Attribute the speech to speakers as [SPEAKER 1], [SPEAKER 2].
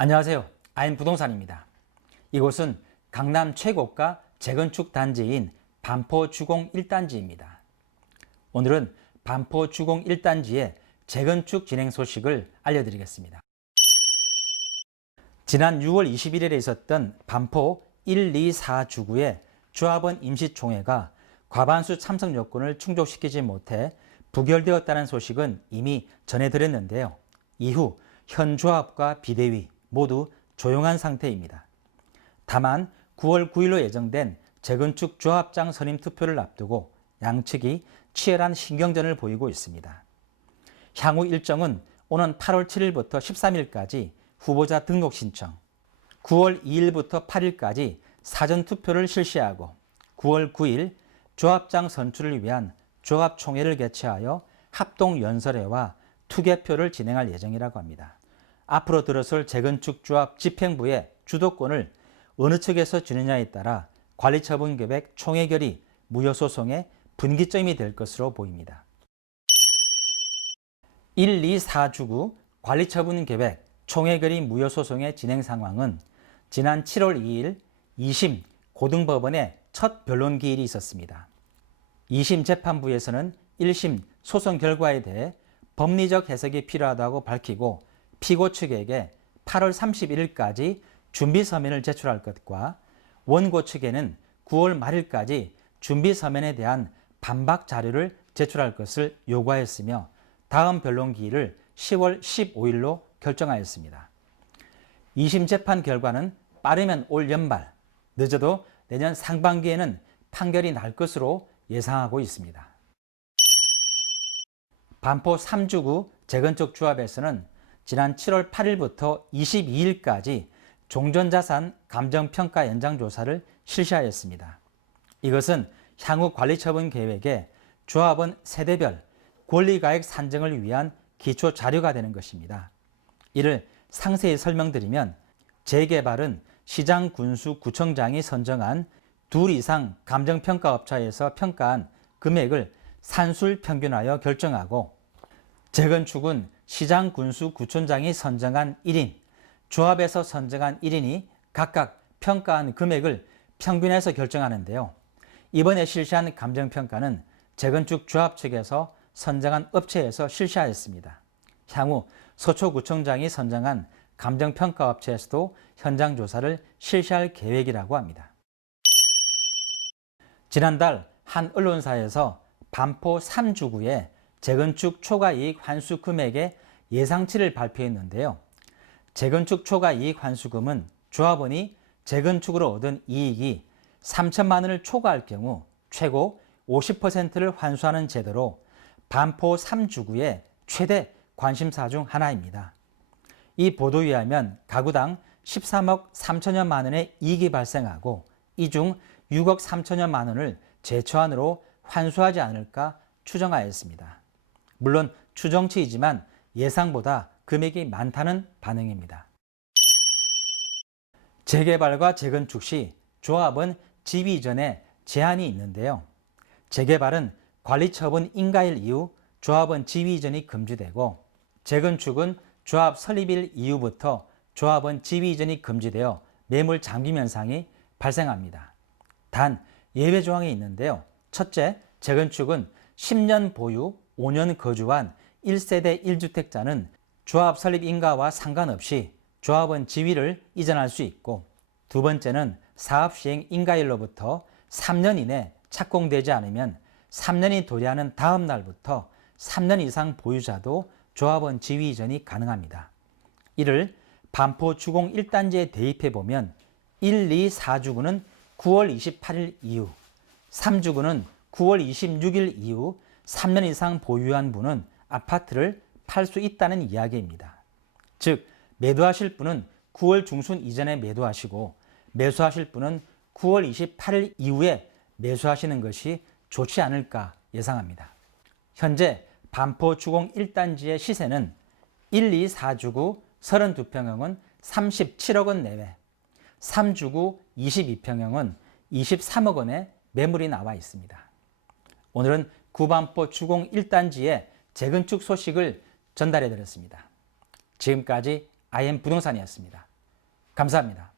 [SPEAKER 1] 안녕하세요. 아임 부동산입니다. 이곳은 강남 최고가 재건축 단지인 반포 주공 1단지입니다. 오늘은 반포 주공 1단지의 재건축 진행 소식을 알려드리겠습니다. 지난 6월 21일에 있었던 반포 1, 2, 4 주구의 조합원 임시총회가 과반수 참석 요건을 충족시키지 못해 부결되었다는 소식은 이미 전해드렸는데요. 이후 현 조합과 비대위 모두 조용한 상태입니다. 다만 9월 9일로 예정된 재건축 조합장 선임 투표를 앞두고 양측이 치열한 신경전을 보이고 있습니다. 향후 일정은 오는 8월 7일부터 13일까지 후보자 등록 신청, 9월 2일부터 8일까지 사전 투표를 실시하고 9월 9일 조합장 선출을 위한 조합총회를 개최하여 합동 연설회와 투개표를 진행할 예정이라고 합니다. 앞으로 들어설 재건축 조합 집행부의 주도권을 어느 측에서 주느냐에 따라 관리 처분 계획 총회 결의 무효 소송의 분기점이 될 것으로 보입니다. 1, 2, 4주구 관리 처분 계획 총회 결의 무효 소송의 진행 상황은 지난 7월 2일 2심 고등법원의 첫 변론 기일이 있었습니다. 2심 재판부에서는 1심 소송 결과에 대해 법리적 해석이 필요하다고 밝히고 피고 측에게 8월 31일까지 준비 서면을 제출할 것과 원고 측에는 9월 말일까지 준비 서면에 대한 반박 자료를 제출할 것을 요구하였으며 다음 변론 기일을 10월 15일로 결정하였습니다. 2심 재판 결과는 빠르면 올 연말, 늦어도 내년 상반기에는 판결이 날 것으로 예상하고 있습니다. 반포 3주구 재건축 조합에서는 지난 7월 8일부터 22일까지 종전자산 감정평가 연장조사를 실시하였습니다. 이것은 향후 관리처분 계획에 조합원 세대별 권리가액 산정을 위한 기초 자료가 되는 것입니다. 이를 상세히 설명드리면 재개발은 시장 군수 구청장이 선정한 둘 이상 감정평가 업체에서 평가한 금액을 산술 평균하여 결정하고 재건축은 시장 군수 구청장이 선정한 1인, 조합에서 선정한 1인이 각각 평가한 금액을 평균해서 결정하는데요. 이번에 실시한 감정평가는 재건축 조합 측에서 선정한 업체에서 실시하였습니다. 향후 서초구청장이 선정한 감정평가 업체에서도 현장 조사를 실시할 계획이라고 합니다. 지난달 한 언론사에서 반포 3주구의 재건축 초과 이익 환수 금액의 예상치를 발표했는데요. 재건축 초과 이익 환수금은 조합원이 재건축으로 얻은 이익이 3천만 원을 초과할 경우 최고 50%를 환수하는 제도로 반포 3주구의 최대 관심사 중 하나입니다. 이 보도에 의하면 가구당 13억 3천여만 원의 이익이 발생하고 이 중 6억 3천여만 원을 재초안으로 환수하지 않을까 추정하였습니다. 물론 추정치이지만 예상보다 금액이 많다는 반응입니다. 재개발과 재건축 시 조합은 집 이전에 제한이 있는데요. 재개발은 관리처분 인가일 이후 조합은 집 이전이 금지되고 재건축은 조합 설립일 이후부터 조합은 집 이전이 금지되어 매물 잠김 현상이 발생합니다. 단 예외 조항이 있는데요. 첫째, 재건축은 10년 보유, 5년 거주한 1세대 1주택자는 조합 설립 인가와 상관없이 조합원 지위를 이전할 수 있고 두 번째는 사업 시행 인가일로부터 3년 이내 착공되지 않으면 3년이 도래하는 다음 날부터 3년 이상 보유자도 조합원 지위 이전이 가능합니다. 이를 반포 주공 1단지에 대입해 보면 1, 2, 4주구는 9월 28일 이후, 3주구는 9월 26일 이후 3년 이상 보유한 분은 아파트를 팔 수 있다는 이야기입니다. 즉, 매도하실 분은 9월 중순 이전에 매도하시고 매수하실 분은 9월 28일 이후에 매수하시는 것이 좋지 않을까 예상합니다. 현재 반포 주공 1단지의 시세는 1, 2, 4주구 32평형은 37억 원 내외, 3주구 22평형은 23억 원의 매물이 나와 있습니다. 오늘은 구반포 주공 1단지의 재건축 소식을 전달해 드렸습니다. 지금까지 IM 부동산이었습니다. 감사합니다.